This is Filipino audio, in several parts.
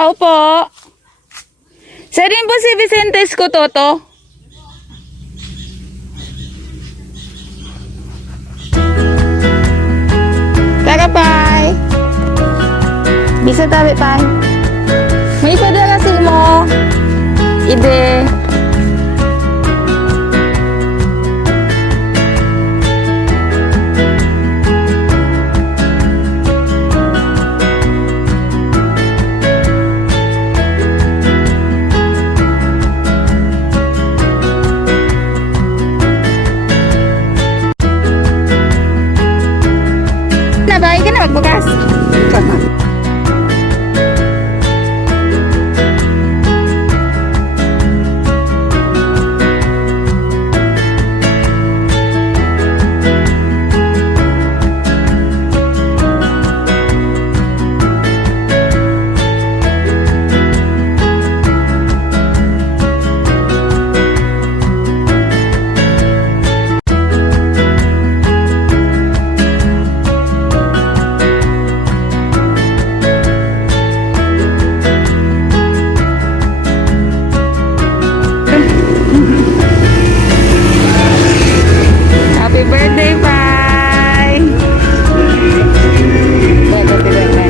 Tao po. Sa rin po si Vicentes ko, Toto. Tara, Pai. Bisa tabi, Pai. May padala si mo. Ide. Nabahay ka na magbukas. Happy birthday, Pai! Happy birthday.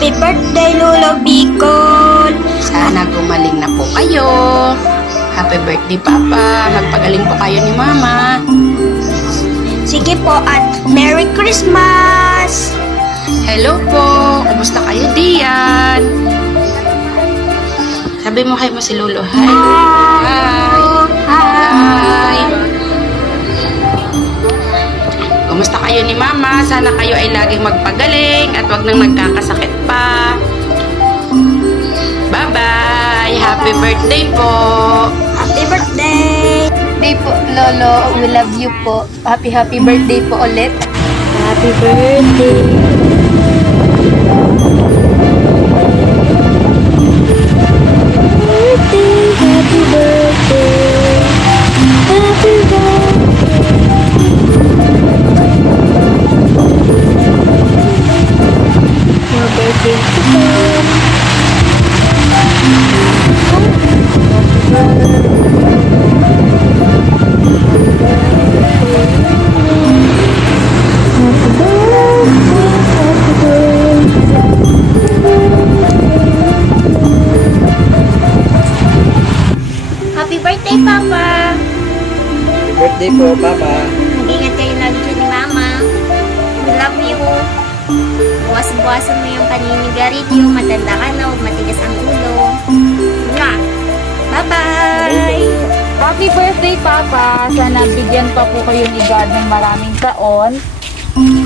Happy birthday, Lolo Bicol! Sana gumaling na po kayo. Happy birthday, Papa. Magpagaling po kayo ni Mama. Sige po at Merry Christmas! Hello po. Kumusta kayo diyan? Sabi mo hi mo si Lolo. Hi. Hi. Hi. Kumusta kayo ni Mama? Sana kayo ay laging magpagaling at wag nang nagkakasakit pa. Bye-bye! Happy birthday po! Happy birthday! Birthday po, Lolo. We love you po. Happy birthday po ulit. Happy birthday! Happy birthday! Happy birthday! Your birthday today! Happy birthday, Papa! Birthday po, Papa. Mag-ingat kayo lagi dyan ni Mama. We love you. Buwasan mo yung paninigarilyo. Matanda ka na, huwag matigas ang ulo. Mwah! Bye-bye! Happy birthday, Papa! Sana bigyan pa po kayo ni God ng maraming taon.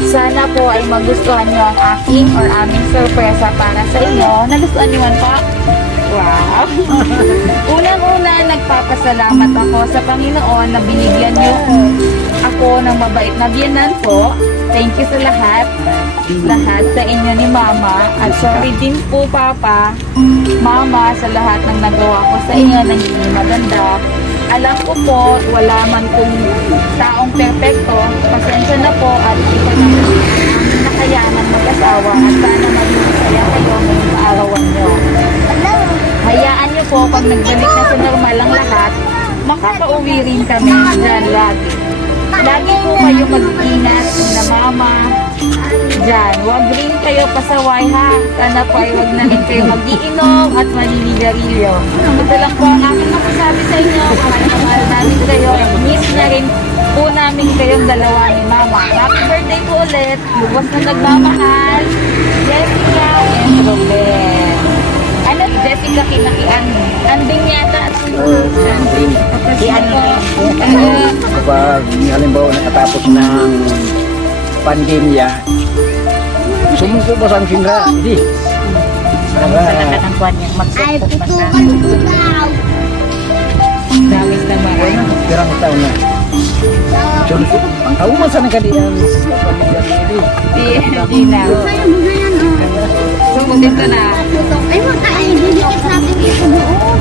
Sana po ay magustuhan niyo ang aking or aming sorpresa para sa inyo. Nagustuhan niyo man, Pa? Wow! Unang-una, nagpapasalamat ako sa Panginoon na binigyan niyo ako ng mabait na biyenan po. Thank you sa lahat. Lahat sa inyo ni Mama. At sorry din po, Papa, Mama, sa lahat ng nagawa ko sa inyo na hindi maganda. Alam ko po, wala man kong taong perfecto. Pasensya na po at ito na aming nakayanan mag-asawa at sana maging masaya kayo ngayong kaarawan nyo. Hayaan nyo po pag nagbalik na sa normal ang lahat, makakauwi rin kami dyan lagi. Lagi po kayo mag-ingat na Mama dyan. Huwag rin kayo pasaway ha. Sana po ay huwag na rin kayo mag-iinom at maninigarilyo. Ito lang po ang aking masasabi sa inyo. Mahal namin kayo. Miss na rin po namin kayong dalawa ni Mama. Happy birthday po ulit. Lubos na nagmamahal. Jessica and Robert. Ano Jessica kinakian? Anding yata. Si Anding. Kapag halimbawa nakatapos ng pandemya, sumungko ba sa sindra? Hindi. Salamat ng kuwan niya. Magsupok pa sa damis na marami. Pirang taon na. So, ako man sana kadiyan. Di na. So, dito na. Ay, magkain. Didikit natin ito doon.